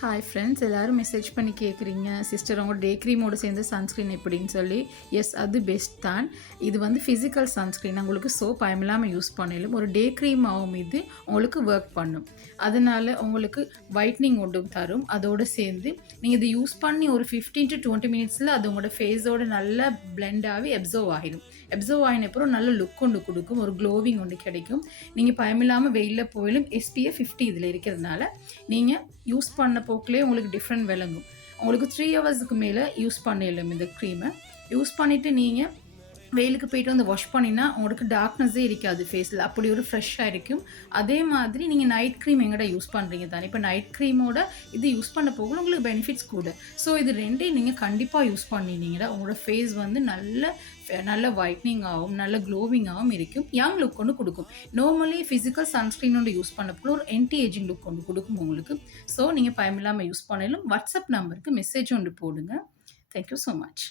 Hi friends, எல்லோரும் message பண்ணி கேட்குறீங்க சிஸ்டர் உங்கள் டே க்ரீமோடு சேர்ந்து சன்ஸ்க்ரீன் எப்படின்னு சொல்லி. எஸ், அது பெஸ்ட் தான். இது வந்து ஃபிசிக்கல் சன்ஸ்க்ரீன், உங்களுக்கு சோப் பயமில்லாமல் யூஸ் பண்ணலும் ஒரு டே க்ரீம் ஆகும். இது உங்களுக்கு ஒர்க் பண்ணும், அதனால் உங்களுக்கு ஒயிட்னிங் ஒன்றும் தரும். அதோடு சேர்ந்து நீங்கள் இது யூஸ் பண்ணி ஒரு 15 to 20 மினிட்ஸில் அது உங்களோட ஃபேஸோடு நல்லா பிளெண்ட் ஆகி அப்சர்வ் ஆகிடும். அப்சர்வ் ஆகினப்புறம் நல்ல லுக் ஒன்று கொடுக்கும், ஒரு க்ளோவிங் ஒன்று கிடைக்கும். நீங்கள் பயமில்லாமல் வெயிலில் போயிலும் SPF 50 இதில் இருக்கிறதுனால நீங்கள் யூஸ் பண்ண போக்கிலே உங்களுக்கு டிஃப்ரெண்ட் விளங்கும். உங்களுக்கு 3 ஹவர்ஸுக்கு மேலே யூஸ் பண்ணிடலாம். இந்த க்ரீமை யூஸ் பண்ணிவிட்டு நீங்கள் வெயிலுக்கு போய்ட்டு வந்து வாஷ் பண்ணினா உங்களுக்கு டார்க்னஸே இருக்காது ஃபேஸில், அப்படி ஒரு ஃப்ரெஷ்ஷாக இருக்கும். அதே மாதிரி நீங்கள் நைட் க்ரீம் எங்கடா யூஸ் பண்ணுறீங்க தானே, இப்போ நைட் க்ரீமோட இது யூஸ் பண்ண போகல உங்களுக்கு பெனிஃபிட்ஸ் கூட. ஸோ இது ரெண்டையும் நீங்கள் கண்டிப்பாக யூஸ் பண்ணினீங்கன்னா உங்களோட ஃபேஸ் வந்து நல்ல ஒயிட்னிங் ஆகும், நல்ல க்ளோவிங்காகவும் இருக்கும், யங் லுக் ஒன்று கொடுக்கும். நார்மலி ஃபிசிக்கல் சன்ஸ்க்ரீன் ஒன்று யூஸ் பண்ணப்போ ஒரு ஆன்டி ஏஜிங் லுக் ஒன்று கொடுக்கும் உங்களுக்கு. ஸோ நீங்கள் பயமில்லாமல் யூஸ் பண்ணலும். வாட்ஸ்அப் நம்பருக்கு மெசேஜ் ஒன்று போடுங்க. Thank you so much.